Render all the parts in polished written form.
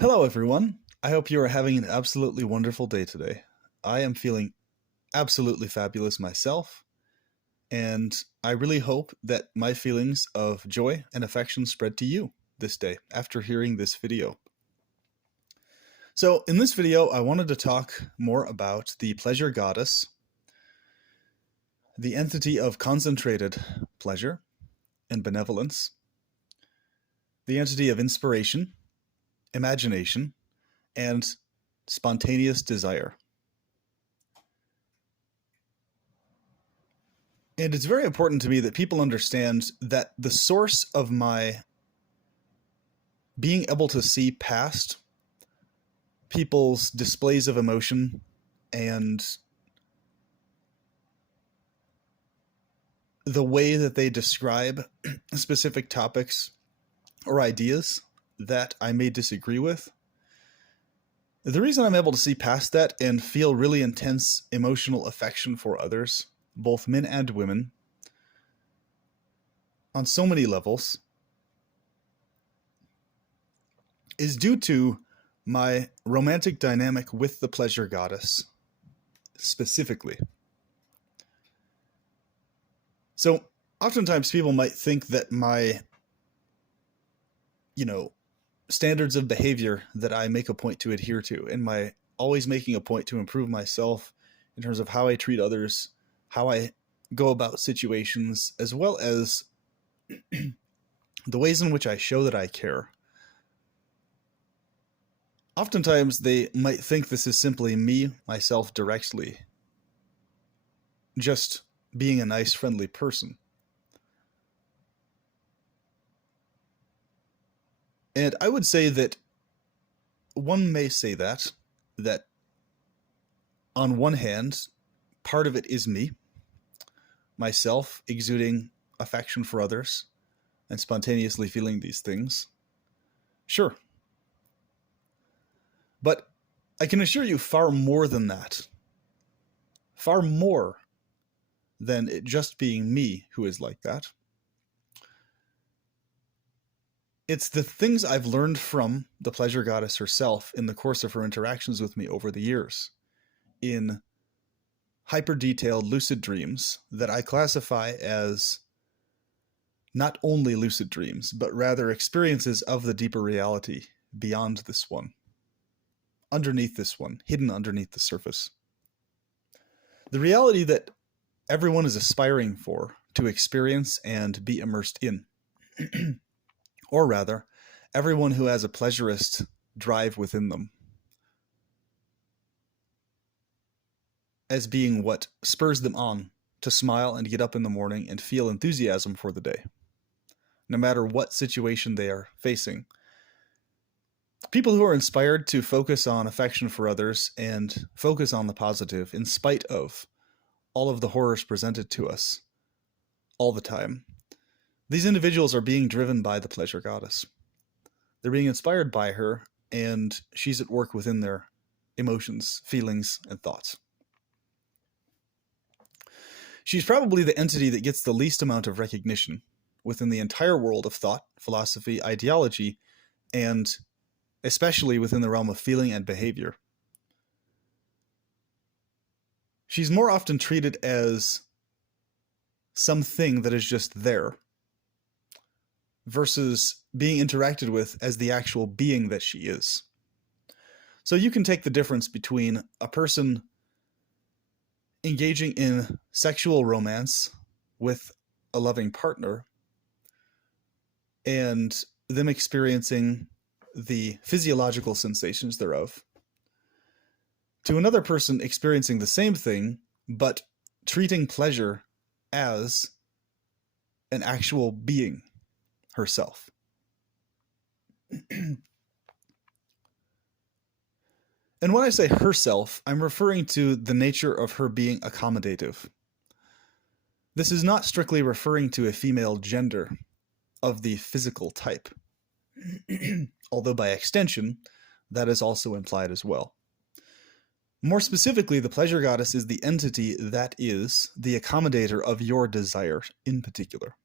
Hello, everyone. I hope you are having an absolutely wonderful day today. I am feeling absolutely fabulous myself, and I really hope that my feelings of joy and affection spread to you this day after hearing this video. So, in this video, I wanted to talk more about the pleasure goddess, the entity of concentrated pleasure and benevolence, the entity of inspiration, imagination, and spontaneous desire. And it's very important to me that people understand that the source of my being able to see past people's displays of emotion and the way that they describe specific topics or ideas that I may disagree with, the reason I'm able to see past that and feel really intense emotional affection for others, both men and women, on so many levels, is due to my romantic dynamic with the pleasure goddess, specifically. So, oftentimes people might think that my, standards of behavior that I make a point to adhere to, and my always making a point to improve myself in terms of how I treat others, how I go about situations, as well as the ways in which I show that I care. Oftentimes they might think this is simply me, myself directly, just being a nice, friendly person. And I would say that one may say that on one hand, part of it is me, myself exuding affection for others and spontaneously feeling these things. Sure. But I can assure you far more than that. Far more than it just being me who is like that. It's the things I've learned from the pleasure goddess herself in the course of her interactions with me over the years, in hyper-detailed lucid dreams that I classify as not only lucid dreams, but rather experiences of the deeper reality beyond this one, underneath this one, hidden underneath the surface. The reality that everyone is aspiring for, to experience and be immersed in. Or rather, everyone who has a pleasurist drive within them, as being what spurs them on to smile and get up in the morning and feel enthusiasm for the day, no matter what situation they are facing. People who are inspired to focus on affection for others and focus on the positive in spite of all of the horrors presented to us all the time. These individuals are being driven by the pleasure goddess. They're being inspired by her, and she's at work within their emotions, feelings, and thoughts. She's probably the entity that gets the least amount of recognition within the entire world of thought, philosophy, ideology, and especially within the realm of feeling and behavior. She's more often treated as something that is just there, versus being interacted with as the actual being that she is. So you can take the difference between a person engaging in sexual romance with a loving partner and them experiencing the physiological sensations thereof, to another person experiencing the same thing, but treating pleasure as an actual being herself. And when I say herself, I'm referring to the nature of her being accommodative. This is not strictly referring to a female gender of the physical type, although by extension, that is also implied as well. More specifically, the pleasure goddess is the entity that is the accommodator of your desire in particular.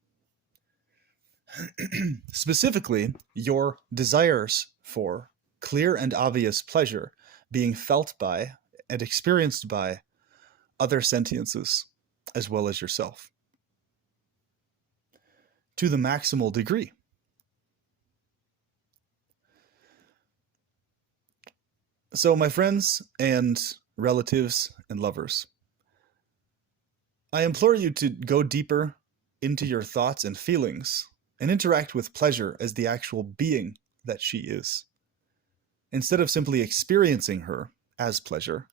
Specifically, your desires for clear and obvious pleasure being felt by and experienced by other sentiences as well as yourself to the maximal degree. So, my friends and relatives and lovers, I implore you to go deeper into your thoughts and feelings and interact with pleasure as the actual being that she is. Instead of simply experiencing her as pleasure,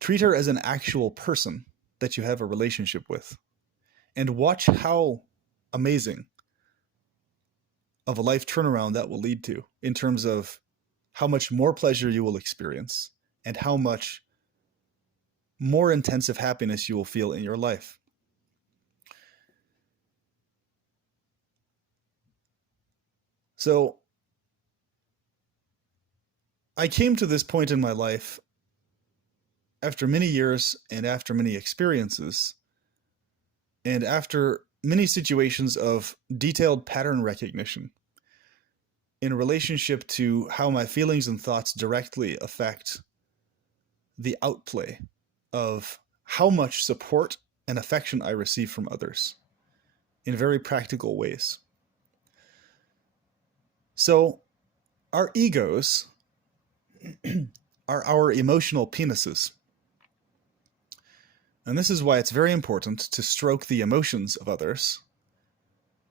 treat her as an actual person that you have a relationship with, and watch how amazing of a life turnaround that will lead to in terms of how much more pleasure you will experience and how much more intensive happiness you will feel in your life. So I came to this point in my life after many years and after many experiences and after many situations of detailed pattern recognition in relationship to how my feelings and thoughts directly affect the outplay of how much support and affection I receive from others in very practical ways. So, our egos are our emotional penises. And this is why it's very important to stroke the emotions of others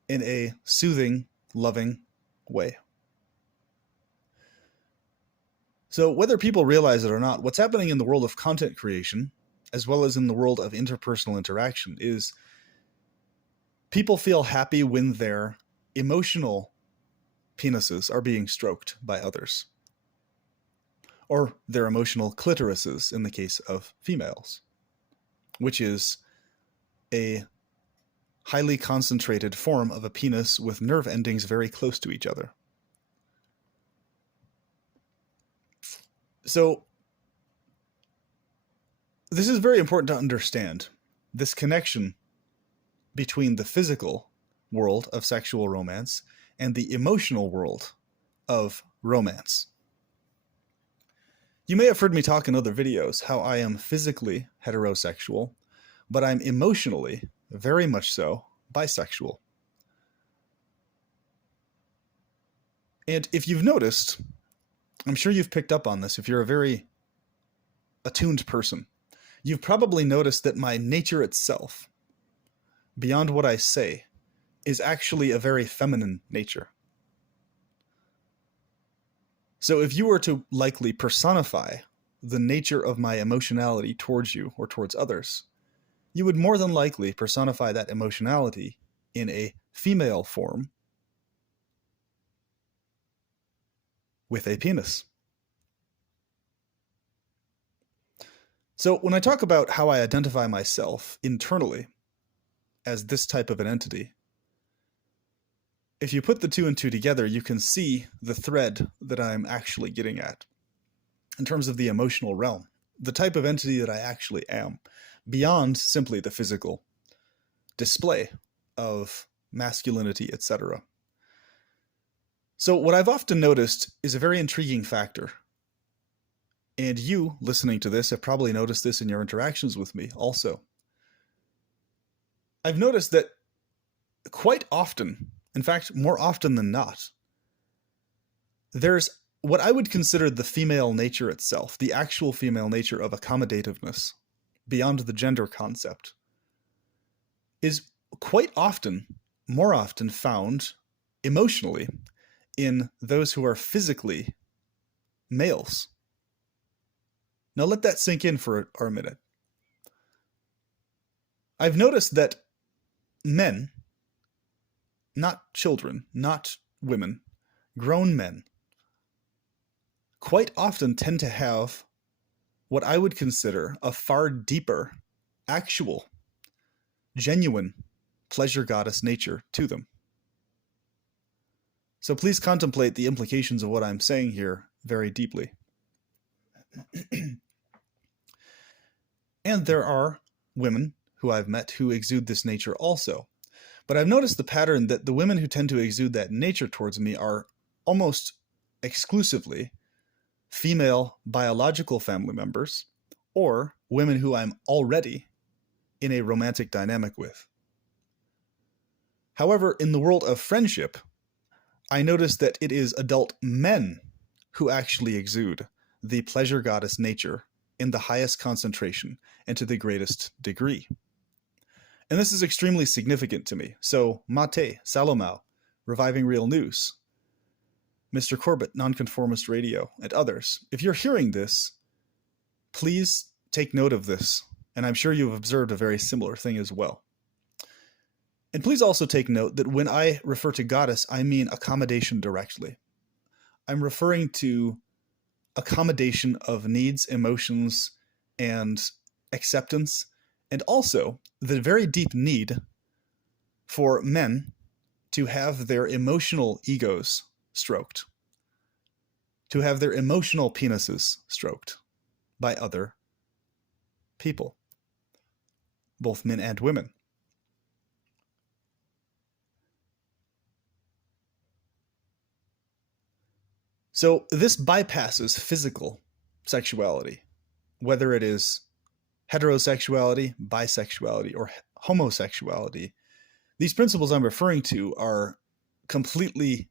in a soothing, loving way. So whether people realize it or not, what's happening in the world of content creation, as well as in the world of interpersonal interaction, is people feel happy when their emotional penises are being stroked by others, or their emotional clitorises in the case of females, which is a highly concentrated form of a penis with nerve endings very close to each other. So this is very important to understand, this connection between the physical world of sexual romance and the emotional world of romance. You may have heard me talk in other videos how I am physically heterosexual, but I'm emotionally, very much so, bisexual. And if you've noticed, I'm sure you've picked up on this if you're a very attuned person. You've probably noticed that my nature itself, beyond what I say, is actually a very feminine nature. So if you were to likely personify the nature of my emotionality towards you or towards others, you would more than likely personify that emotionality in a female form with a penis. So when I talk about how I identify myself internally as this type of an entity, if you put the two and two together, you can see the thread that I'm actually getting at in terms of the emotional realm, the type of entity that I actually am, beyond simply the physical display of masculinity, etc. So what I've often noticed is a very intriguing factor. And you, listening to this, have probably noticed this in your interactions with me also. I've noticed that quite often, in fact, more often than not, there's what I would consider the female nature itself, the actual female nature of accommodativeness, beyond the gender concept, is quite often, more often found emotionally in those who are physically males. Now let that sink in for a minute. I've noticed that men, not children, not women, grown men, quite often tend to have what I would consider a far deeper, actual, genuine pleasure goddess nature to them. So please contemplate the implications of what I'm saying here very deeply. And there are women who I've met who exude this nature also. But I've noticed the pattern that the women who tend to exude that nature towards me are almost exclusively female biological family members or women who I'm already in a romantic dynamic with. However, in the world of friendship, I notice that it is adult men who actually exude the pleasure goddess nature in the highest concentration and to the greatest degree. And this is extremely significant to me. So, Mate, Salomao, Reviving Real News, Mr. Corbett, Nonconformist Radio, and others, if you're hearing this, please take note of this, and I'm sure you've observed a very similar thing as well. And please also take note that when I refer to goddess, I mean accommodation directly. I'm referring to accommodation of needs, emotions, and acceptance, and also the very deep need for men to have their emotional egos stroked, to have their emotional penises stroked by other people, both men and women. So this bypasses physical sexuality, whether it is heterosexuality, bisexuality, or homosexuality. These principles I'm referring to are completely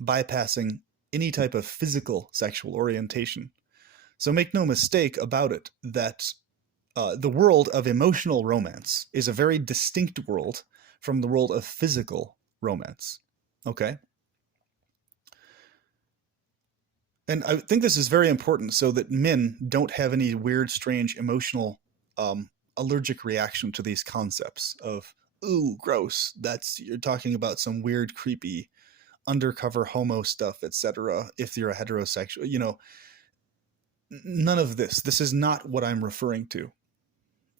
bypassing any type of physical sexual orientation. So make no mistake about it that the world of emotional romance is a very distinct world from the world of physical romance. Okay? And I think this is very important so that men don't have any weird, strange, emotional allergic reaction to these concepts of, ooh, gross. You're talking about some weird, creepy, undercover homo stuff, etc. If you're a heterosexual, none of this. This is not what I'm referring to.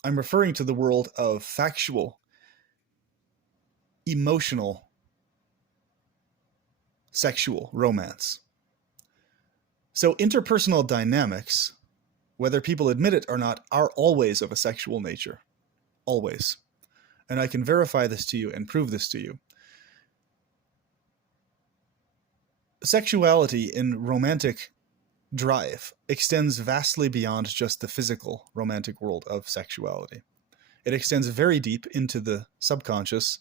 I'm referring to the world of factual, emotional, sexual romance. So interpersonal dynamics, whether people admit it or not, are always of a sexual nature. Always. And I can verify this to you and prove this to you. Sexuality in romantic drive extends vastly beyond just the physical romantic world of sexuality. It extends very deep into the subconscious,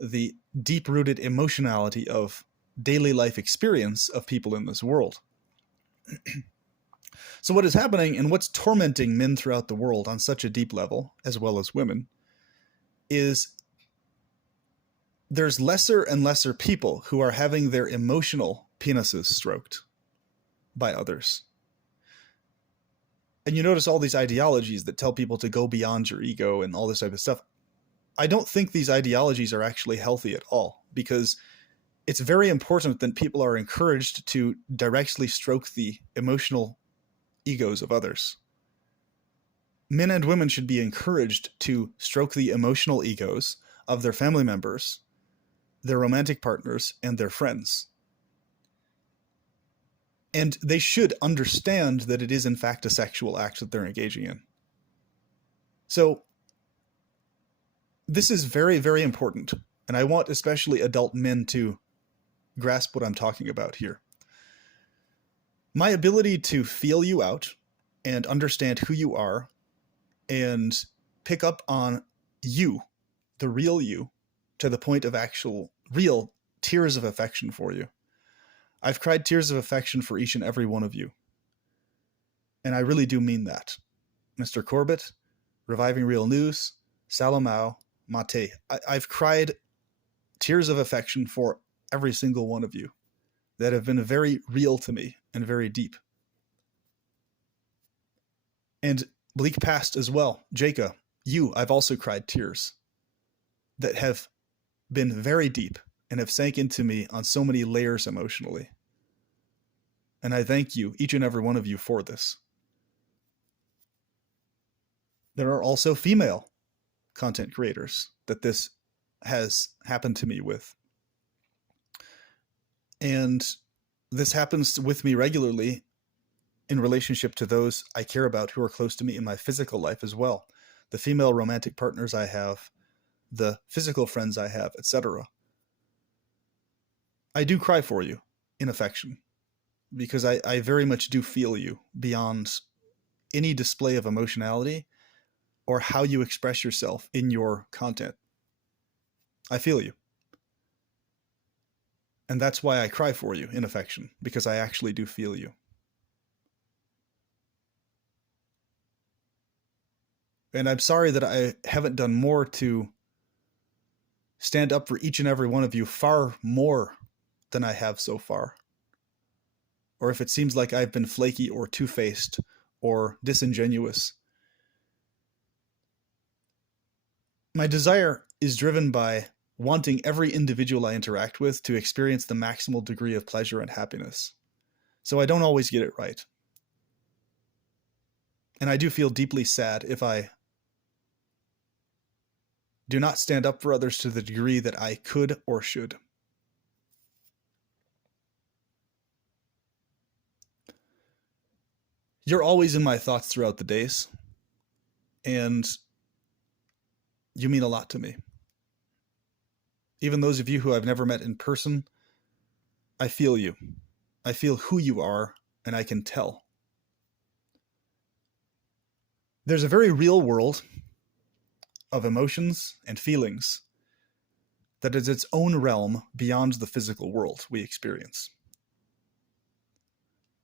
the deep-rooted emotionality of daily life experience of people in this world. So what is happening and what's tormenting men throughout the world on such a deep level, as well as women, is there's lesser and lesser people who are having their emotional penises stroked by others. And you notice all these ideologies that tell people to go beyond your ego and all this type of stuff. I don't think these ideologies are actually healthy at all, because it's very important that people are encouraged to directly stroke the emotional egos of others. Men and women should be encouraged to stroke the emotional egos of their family members, their romantic partners, and their friends. And they should understand that it is in fact a sexual act that they're engaging in. So this is very, very important. And I want especially adult men to grasp what I'm talking about here. My ability to feel you out and understand who you are and pick up on you, the real you, to the point of actual real tears of affection for you. I've cried tears of affection for each and every one of you. And I really do mean that. Mr. Corbett, Reviving Real News, Salomao, Mate. I've cried tears of affection for every single one of you that have been very real to me and very deep. And Bleak Past as well. Jacob, I've also cried tears that have been very deep and have sank into me on so many layers emotionally. And I thank you, each and every one of you, for this. There are also female content creators that this has happened to me with. And this happens with me regularly in relationship to those I care about who are close to me in my physical life as well. The female romantic partners I have, the physical friends I have, etc. I do cry for you in affection. because I very much do feel you beyond any display of emotionality or how you express yourself in your content. I feel you. And that's why I cry for you in affection, because I actually do feel you. And I'm sorry that I haven't done more to stand up for each and every one of you far more than I have so far. Or if it seems like I've been flaky or two-faced or disingenuous. My desire is driven by wanting every individual I interact with to experience the maximal degree of pleasure and happiness. So I don't always get it right. And I do feel deeply sad if I do not stand up for others to the degree that I could or should. You're always in my thoughts throughout the days, and you mean a lot to me. Even those of you who I've never met in person, I feel you. I feel who you are, and I can tell. There's a very real world of emotions and feelings that is its own realm beyond the physical world we experience.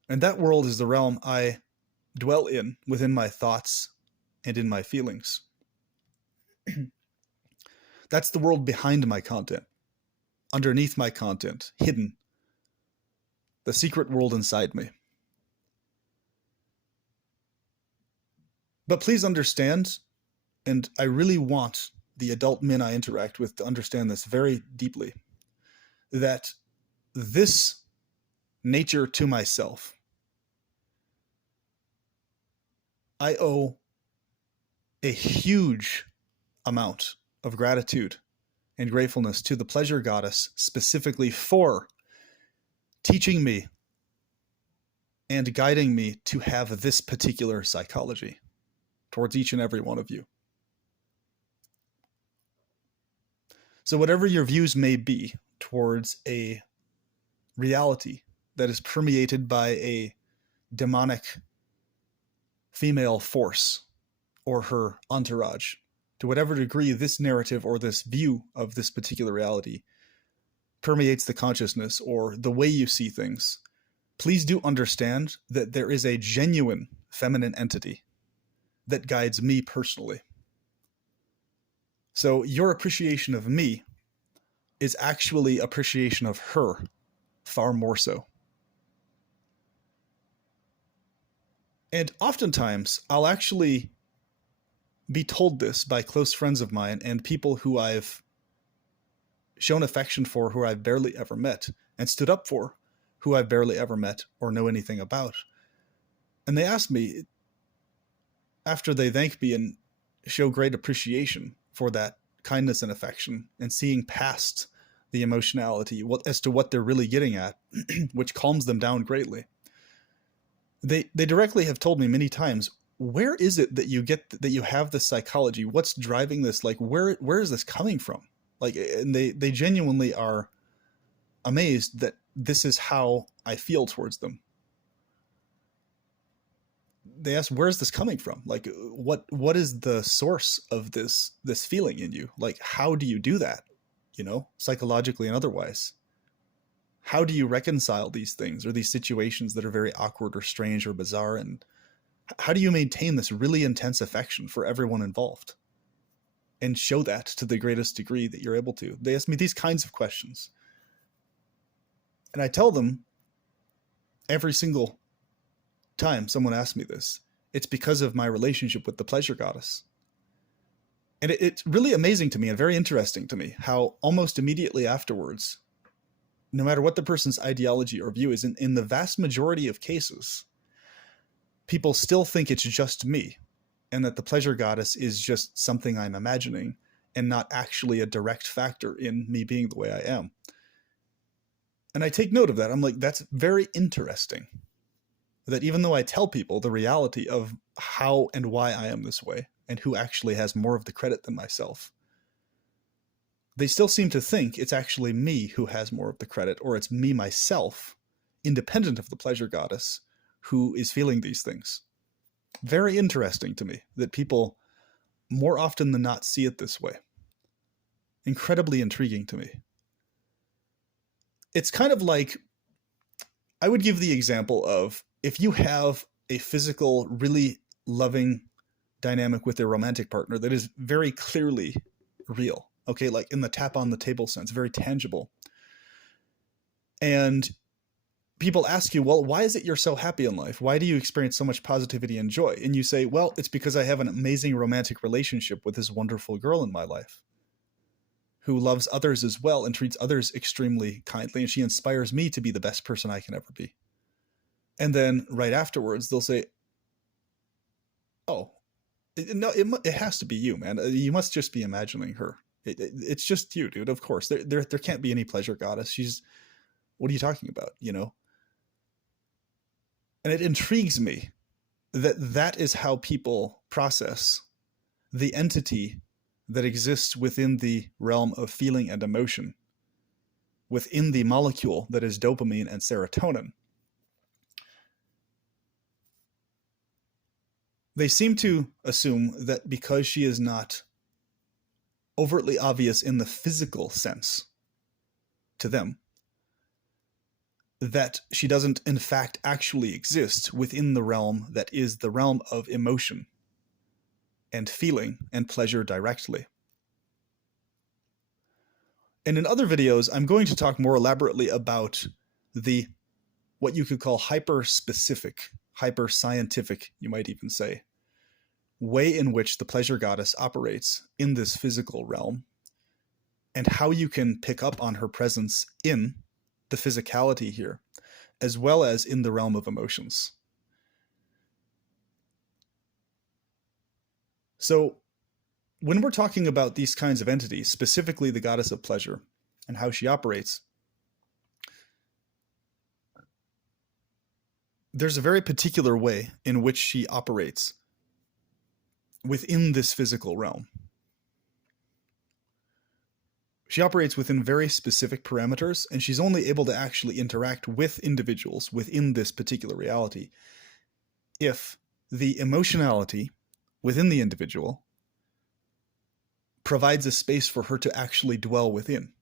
And that world is the realm I dwell in within my thoughts and in my feelings. That's the world behind my content, underneath my content, hidden. The secret world inside me. But please understand, and I really want the adult men I interact with to understand this very deeply, that this nature to myself, I owe a huge amount of gratitude and gratefulness to the pleasure goddess specifically for teaching me and guiding me to have this particular psychology towards each and every one of you. So whatever your views may be towards a reality that is permeated by a demonic female force or her entourage, to whatever degree this narrative or this view of this particular reality permeates the consciousness or the way you see things, please do understand that there is a genuine feminine entity that guides me personally. So your appreciation of me is actually appreciation of her, far more so. And oftentimes, I'll actually be told this by close friends of mine and people who I've shown affection for, who I've barely ever met, and stood up for, who I've barely ever met or know anything about. And they ask me, after they thank me and show great appreciation for that kindness and affection and seeing past the emotionality as to what they're really getting at, which calms them down greatly. They directly have told me many times, where is it that you have this psychology? What's driving this? Like, where is this coming from? Like, and they genuinely are amazed that this is how I feel towards them. They ask, where's this coming from? Like, what is the source of this feeling in you? Like, how do you do that? You know, psychologically and otherwise. How do you reconcile these things or these situations that are very awkward or strange or bizarre? And how do you maintain this really intense affection for everyone involved and show that to the greatest degree that you're able to? They ask me these kinds of questions. And I tell them every single time someone asks me this, it's because of my relationship with the pleasure goddess. And it's really amazing to me and very interesting to me how almost immediately afterwards, no matter what the person's ideology or view is, in the vast majority of cases, people still think it's just me and that the pleasure goddess is just something I'm imagining and not actually a direct factor in me being the way I am. And I take note of that. I'm like, that's very interesting. That even though I tell people the reality of how and why I am this way and who actually has more of the credit than myself, they still seem to think it's actually me who has more of the credit, or it's me myself independent of the pleasure goddess who is feeling these things. Very interesting to me that people more often than not see it this way. Incredibly intriguing to me. It's kind of like, I would give the example of if you have a physical, really loving dynamic with a romantic partner that is very clearly real, okay, like in the tap on the table sense, very tangible. And people ask you, well, why is it you're so happy in life? Why do you experience so much positivity and joy? And you say, well, it's because I have an amazing romantic relationship with this wonderful girl in my life who loves others as well and treats others extremely kindly. And she inspires me to be the best person I can ever be. And then right afterwards, they'll say, oh, no, it has to be you, man. You must just be imagining her. It's just you, dude. Of course, there can't be any pleasure goddess. What are you talking about? You know? And it intrigues me that is how people process the entity that exists within the realm of feeling and emotion, within the molecule that is dopamine and serotonin. They seem to assume that because she is not overtly obvious in the physical sense to them, that she doesn't in fact actually exist within the realm that is the realm of emotion and feeling and pleasure directly. And in other videos, I'm going to talk more elaborately about the what you could call hyper-specific, hyper-scientific, you might even say, way in which the pleasure goddess operates in this physical realm, and how you can pick up on her presence in the physicality here, as well as in the realm of emotions. So when we're talking about these kinds of entities, specifically the goddess of pleasure and how she operates, there's a very particular way in which she operates within this physical realm. She operates within very specific parameters, and she's only able to actually interact with individuals within this particular reality if the emotionality within the individual provides a space for her to actually dwell within.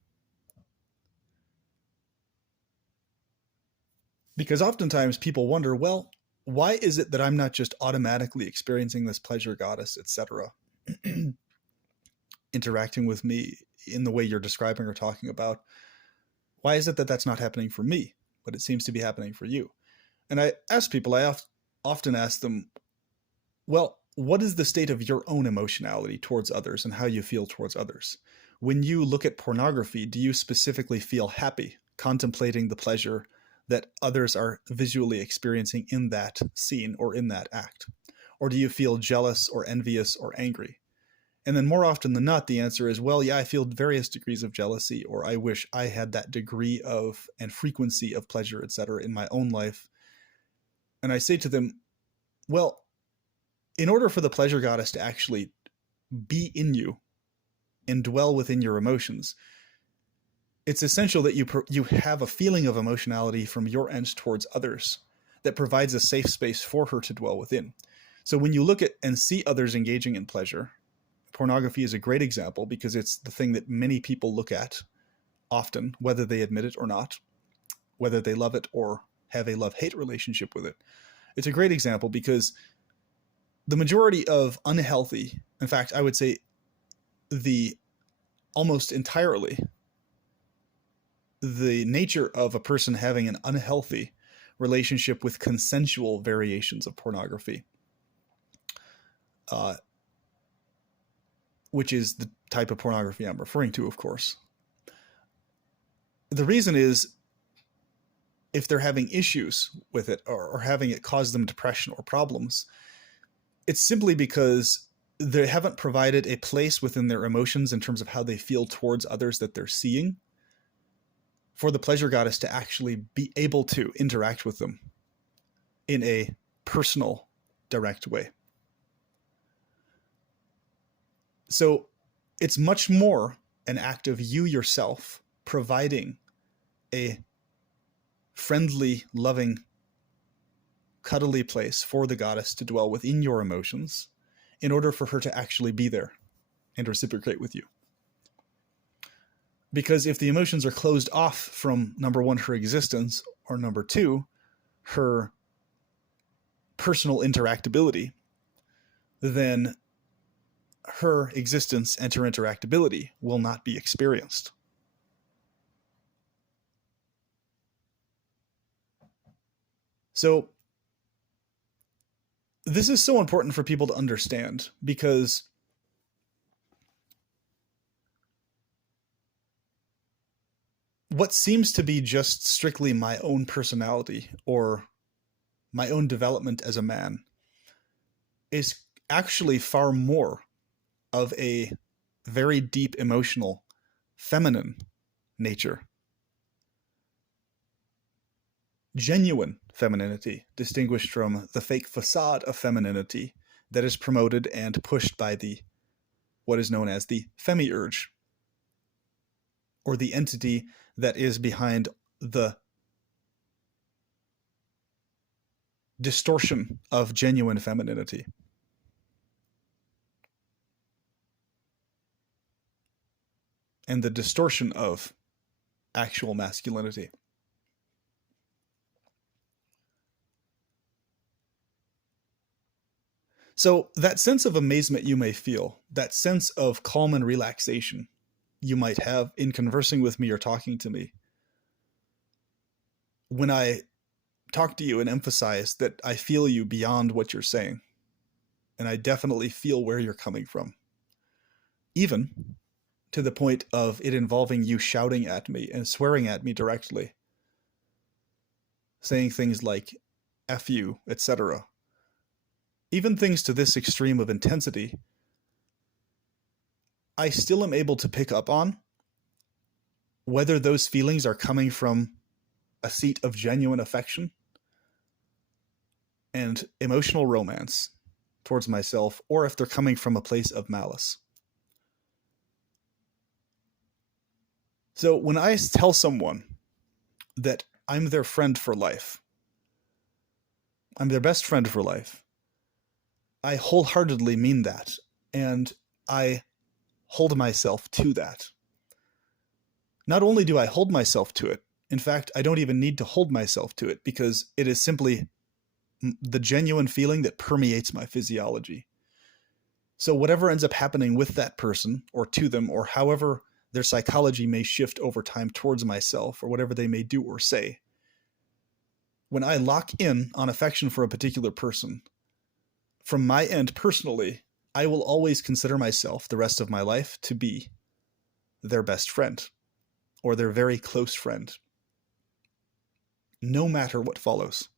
Because oftentimes people wonder, well, why is it that I'm not just automatically experiencing this pleasure goddess, etc., interacting with me in the way you're describing or talking about? Why is it that that's not happening for me, but it seems to be happening for you? And I ask people, I often ask them, well, what is the state of your own emotionality towards others and how you feel towards others? When you look at pornography, do you specifically feel happy contemplating the pleasure that others are visually experiencing in that scene or in that act? Or do you feel jealous or envious or angry? And then more often than not, the answer is, well, yeah, I feel various degrees of jealousy, or I wish I had that degree of and frequency of pleasure, etc., in my own life. And I say to them, well, in order for the pleasure goddess to actually be in you and dwell within your emotions, it's essential that you have a feeling of emotionality from your end towards others that provides a safe space for her to dwell within. So when you look at and see others engaging in pleasure, pornography is a great example because it's the thing that many people look at often, whether they admit it or not, whether they love it or have a love-hate relationship with it. It's a great example because the majority of unhealthy, in fact, I would say almost entirely, the nature of a person having an unhealthy relationship with consensual variations of pornography, which is the type of pornography I'm referring to, of course. The reason is if they're having issues with it or having it cause them depression or problems, it's simply because they haven't provided a place within their emotions in terms of how they feel towards others that they're seeing for the pleasure goddess to actually be able to interact with them in a personal, direct way. So it's much more an act of you yourself providing a friendly, loving, cuddly place for the goddess to dwell within your emotions in order for her to actually be there and reciprocate with you. Because if the emotions are closed off from, number one, her existence, or number two, her personal interactability, then her existence and her interactability will not be experienced. So this is so important for people to understand, because what seems to be just strictly my own personality or my own development as a man is actually far more of a very deep emotional feminine nature. Genuine femininity, distinguished from the fake facade of femininity that is promoted and pushed by the what is known as the femi-urge, or the entity that is behind the distortion of genuine femininity. And the distortion of actual masculinity. So that sense of amazement you may feel, that sense of calm and relaxation you might have in conversing with me or talking to me, when I talk to you and emphasize that I feel you beyond what you're saying, and I definitely feel where you're coming from, even to the point of it involving you shouting at me and swearing at me directly, saying things like F you, etc. Even things to this extreme of intensity, I still am able to pick up on whether those feelings are coming from a seat of genuine affection and emotional romance towards myself, or if they're coming from a place of malice. So when I tell someone that I'm their friend for life, I'm their best friend for life, I wholeheartedly mean that, and I hold myself to that. Not only do I hold myself to it, in fact, I don't even need to hold myself to it, because it is simply the genuine feeling that permeates my physiology. So whatever ends up happening with that person or to them, or however their psychology may shift over time towards myself, or whatever they may do or say, when I lock in on affection for a particular person, from my end personally, I will always consider myself the rest of my life to be their best friend or their very close friend, no matter what follows.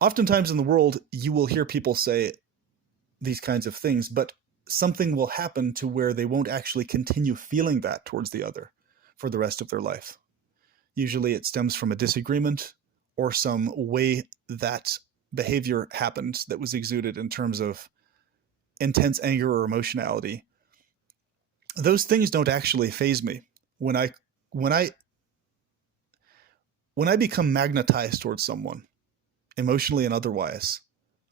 Oftentimes in the world, you will hear people say these kinds of things, but something will happen to where they won't actually continue feeling that towards the other for the rest of their life. Usually it stems from a disagreement or some way that behavior happened that was exuded in terms of intense anger or emotionality. Those things don't actually faze me. When I become magnetized towards someone, emotionally and otherwise,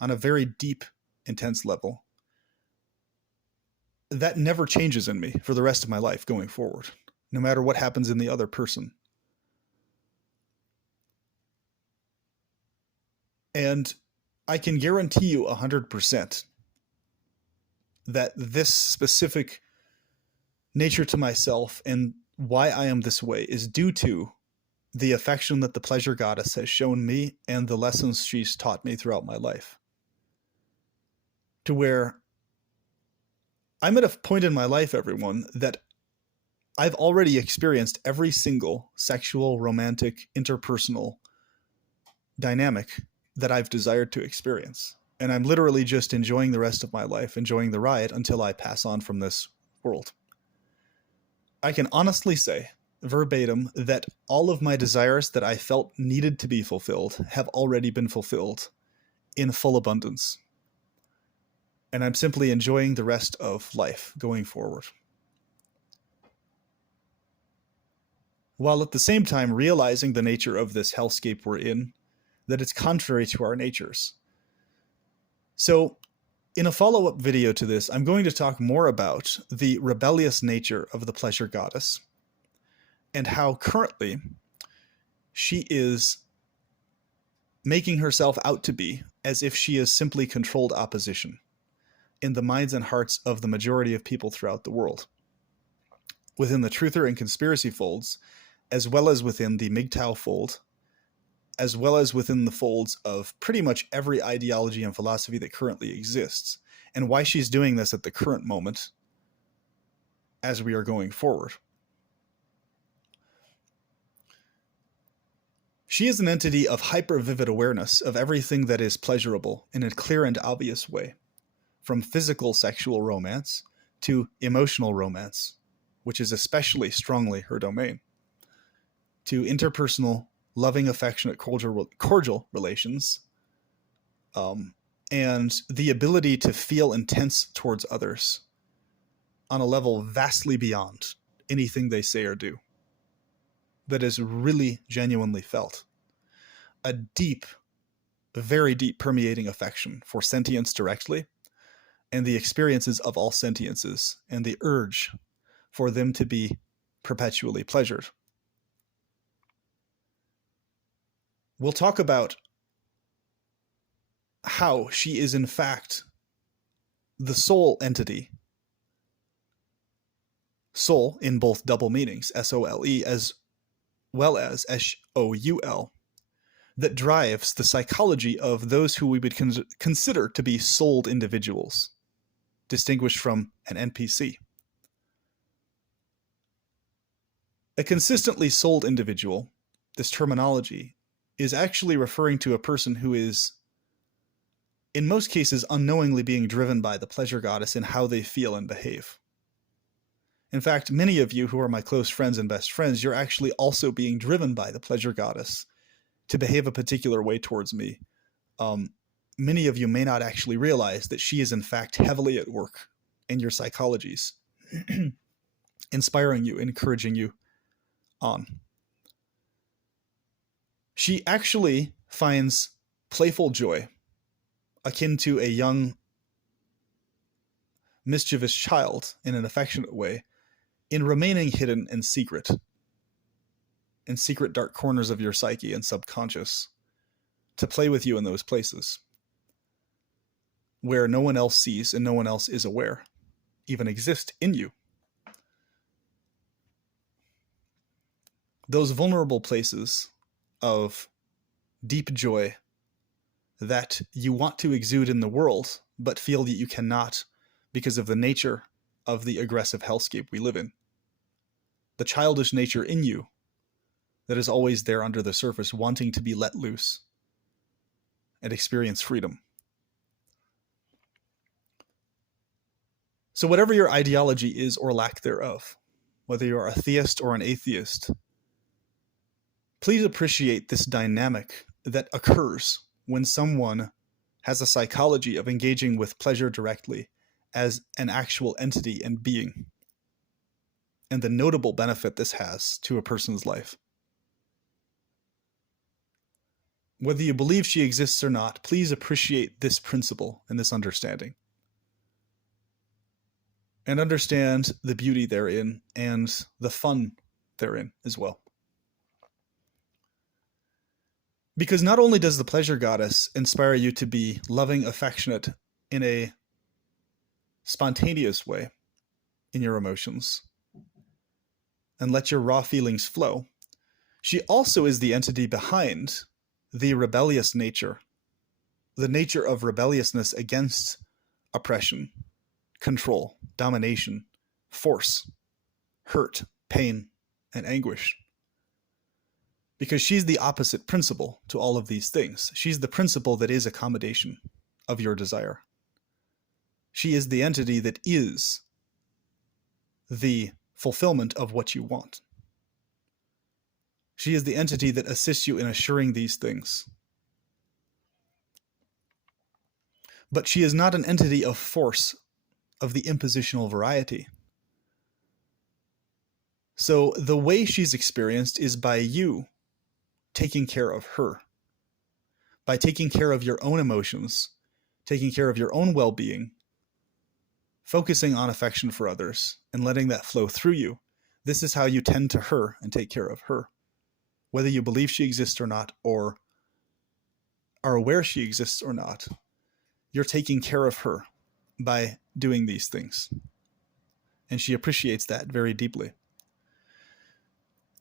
on a very deep, intense level, that never changes in me for the rest of my life going forward, no matter what happens in the other person. And I can guarantee you 100% that this specific nature to myself and why I am this way is due to the affection that the pleasure goddess has shown me and the lessons she's taught me throughout my life. To where I'm at a point in my life, everyone, that I've already experienced every single sexual, romantic, interpersonal dynamic that I've desired to experience. And I'm literally just enjoying the rest of my life, enjoying the ride until I pass on from this world. I can honestly say, verbatim, that all of my desires that I felt needed to be fulfilled have already been fulfilled in full abundance. And I'm simply enjoying the rest of life going forward. while at the same time realizing the nature of this hellscape we're in, that it's contrary to our natures. So, in a follow-up video to this, I'm going to talk more about the rebellious nature of the pleasure goddess and how currently she is making herself out to be as if she is simply controlled opposition in the minds and hearts of the majority of people throughout the world, within the truther and conspiracy folds, as well as within the MGTOW fold, as well as within the folds of pretty much every ideology and philosophy that currently exists, and why she's doing this at the current moment as we are going forward. She is an entity of hyper-vivid awareness of everything that is pleasurable in a clear and obvious way, from physical sexual romance to emotional romance, which is especially strongly her domain, to interpersonal, loving, affectionate, cordial relations, and the ability to feel intense towards others on a level vastly beyond anything they say or do, that is really genuinely felt. A deep, very deep permeating affection for sentience directly, and the experiences of all sentiences, and the urge for them to be perpetually pleasured. We'll talk about how she is in fact the soul entity, soul in both double meanings, S-O-L-E, as well as S-O-U-L, that drives the psychology of those who we would consider to be souled individuals, distinguished from an NPC. A consistently souled individual, this terminology, is actually referring to a person who is, in most cases, unknowingly being driven by the pleasure goddess in how they feel and behave. In fact, many of you who are my close friends and best friends, you're actually also being driven by the pleasure goddess to behave a particular way towards me. Many of you may not actually realize that she is in fact heavily at work in your psychologies, inspiring you, encouraging you on. She actually finds playful joy, akin to a young, mischievous child in an affectionate way, in remaining hidden and secret, in secret dark corners of your psyche and subconscious, to play with you in those places where no one else sees and no one else is aware, even exist in you. Those vulnerable places of deep joy that you want to exude in the world, but feel that you cannot because of the nature of the aggressive hellscape we live in. The childish nature in you that is always there under the surface, wanting to be let loose and experience freedom. So whatever your ideology is or lack thereof, whether you're a theist or an atheist, please appreciate this dynamic that occurs when someone has a psychology of engaging with pleasure directly as an actual entity and being, and the notable benefit this has to a person's life. Whether you believe she exists or not, please appreciate this principle and this understanding, and understand the beauty therein and the fun therein as well. Because not only does the pleasure goddess inspire you to be loving, affectionate in a spontaneous way in your emotions and let your raw feelings flow, she also is the entity behind the rebellious nature, the nature of rebelliousness against oppression, control, domination, force, hurt, pain, and anguish. Because she's the opposite principle to all of these things. She's the principle that is accommodation of your desire. She is the entity that is the fulfillment of what you want. She is the entity that assists you in assuring these things. But she is not an entity of force of the impositional variety. So the way she's experienced is by you taking care of her, by taking care of your own emotions, taking care of your own well-being, focusing on affection for others, and letting that flow through you. This is how you tend to her and take care of her. Whether you believe she exists or not, or are aware she exists or not, you're taking care of her by doing these things. And she appreciates that very deeply.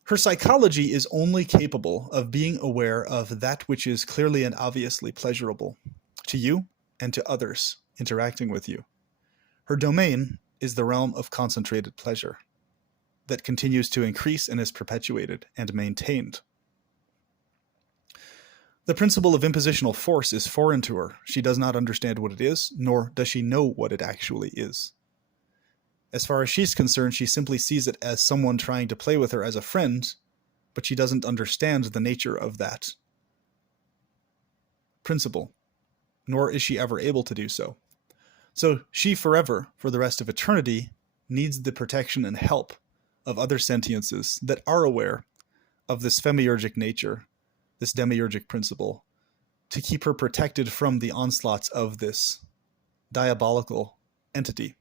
Her psychology is only capable of being aware of that which is clearly and obviously pleasurable to you and to others interacting with you. Her domain is the realm of concentrated pleasure that continues to increase and is perpetuated and maintained. The principle of impositional force is foreign to her. She does not understand what it is, nor does she know what it actually is. As far as she's concerned, she simply sees it as someone trying to play with her as a friend, but she doesn't understand the nature of that principle, nor is she ever able to do so. So she forever, for the rest of eternity, needs the protection and help of other sentiences that are aware of this femiurgic nature, this demiurgic principle, to keep her protected from the onslaughts of this diabolical entity,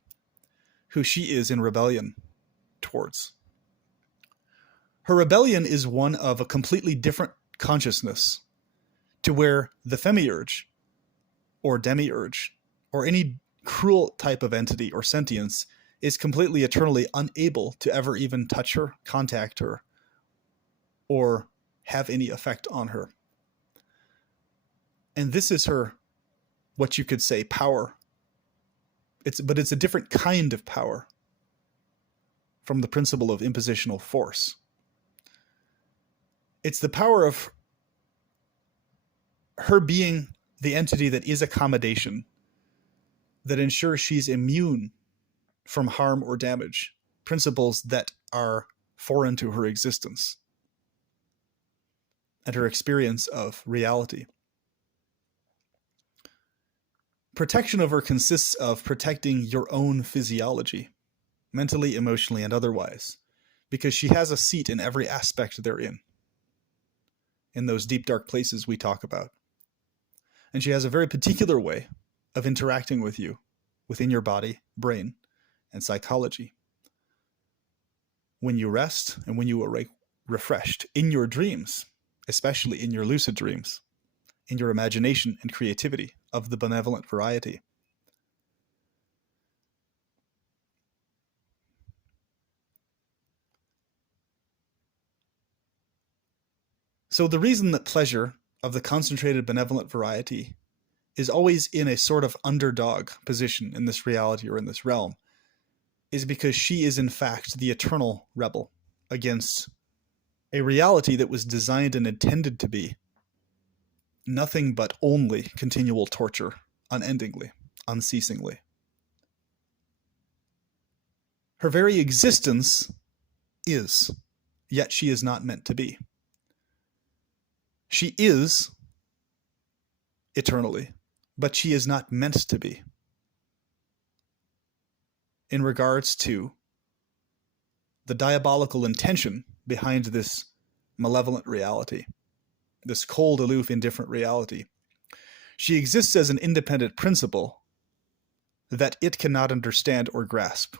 who she is in rebellion towards. Her rebellion is one of a completely different consciousness to where the femiurge, or demiurge, or any cruel type of entity or sentience is completely eternally unable to ever even touch her, contact her, or have any effect on her. And this is her, what you could say, power. But it's a different kind of power from the principle of impositional force. It's the power of her being the entity that is accommodation, that ensures she's immune from harm or damage, principles that are foreign to her existence and her experience of reality. Protection of her consists of protecting your own physiology, mentally, emotionally, and otherwise, because she has a seat in every aspect therein, in those deep, dark places we talk about. And she has a very particular way of interacting with you within your body, brain, and psychology. When you rest and when you awake refreshed in your dreams, especially in your lucid dreams, in your imagination and creativity of the benevolent variety. So the reason that pleasure of the concentrated benevolent variety is always in a sort of underdog position in this reality or in this realm is because she is in fact the eternal rebel against a reality that was designed and intended to be nothing but only continual torture, unendingly, unceasingly. Her very existence is, yet she is not meant to be. She is eternally, but she is not meant to be. In regards to the diabolical intention behind this malevolent reality, this cold, aloof, indifferent reality, she exists as an independent principle that it cannot understand or grasp.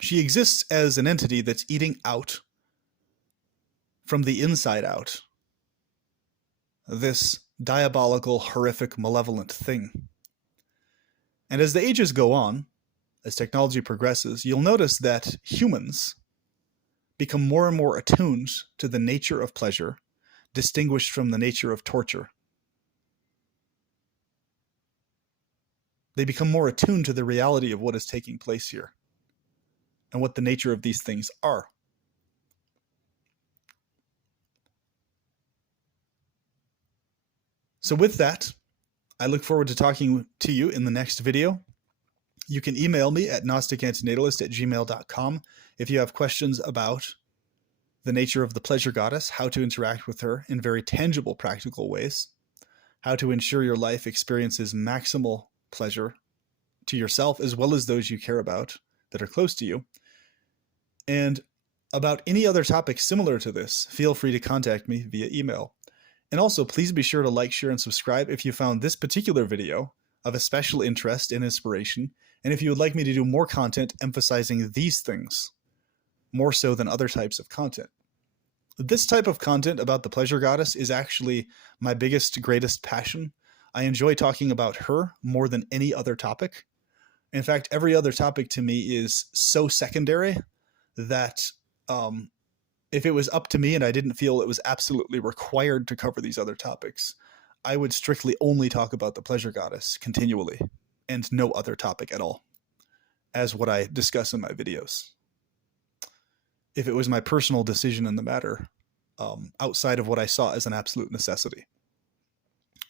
She exists as an entity that's eating out from the inside out this diabolical, horrific, malevolent thing. And as the ages go on, as technology progresses, you'll notice that humans become more and more attuned to the nature of pleasure, distinguished from the nature of torture. They become more attuned to the reality of what is taking place here and what the nature of these things are. So with that, I look forward to talking to you in the next video. You can email me at gnosticantenatalist@gmail.com if you have questions about the nature of the pleasure goddess, how to interact with her in very tangible, practical ways, how to ensure your life experiences maximal pleasure to yourself as well as those you care about, that are close to you. And about any other topic similar to this, feel free to contact me via email. And also, please be sure to like, share, and subscribe if you found this particular video of a special interest and inspiration, and if you would like me to do more content emphasizing these things, more so than other types of content. This type of content about the pleasure goddess is actually my biggest, greatest passion. I enjoy talking about her more than any other topic. In fact, every other topic to me is so secondary that if it was up to me and I didn't feel it was absolutely required to cover these other topics, I would strictly only talk about the pleasure goddess continually and no other topic at all, as what I discuss in my videos. If it was my personal decision in the matter, outside of what I saw as an absolute necessity.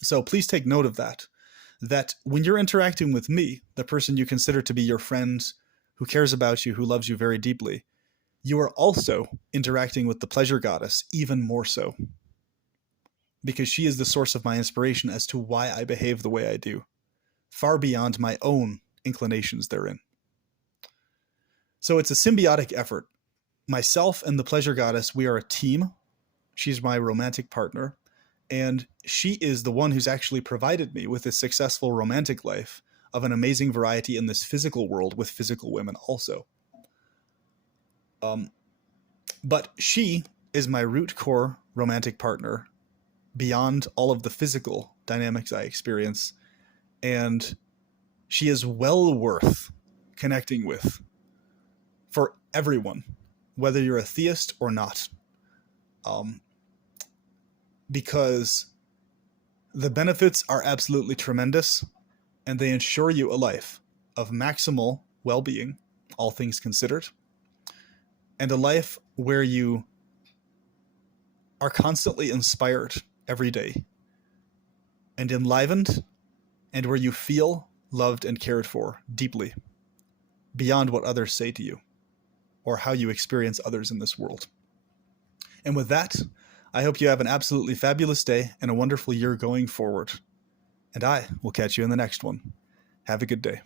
So please take note of that when you're interacting with me, the person you consider to be your friend, who cares about you, who loves you very deeply, you are also interacting with the pleasure goddess even more so, because she is the source of my inspiration as to why I behave the way I do, far beyond my own inclinations therein. So it's a symbiotic effort. Myself and the pleasure goddess, we are a team. She's my romantic partner, and she is the one who's actually provided me with a successful romantic life of an amazing variety in this physical world with physical women also. But she is my root core romantic partner beyond all of the physical dynamics I experience, and she is well worth connecting with for everyone, whether you're a theist or not, because the benefits are absolutely tremendous, and they ensure you a life of maximal well-being, all things considered, and a life where you are constantly inspired every day and enlivened, and where you feel loved and cared for deeply beyond what others say to you or how you experience others in this world. And with that, I hope you have an absolutely fabulous day and a wonderful year going forward. And I will catch you in the next one. Have a good day.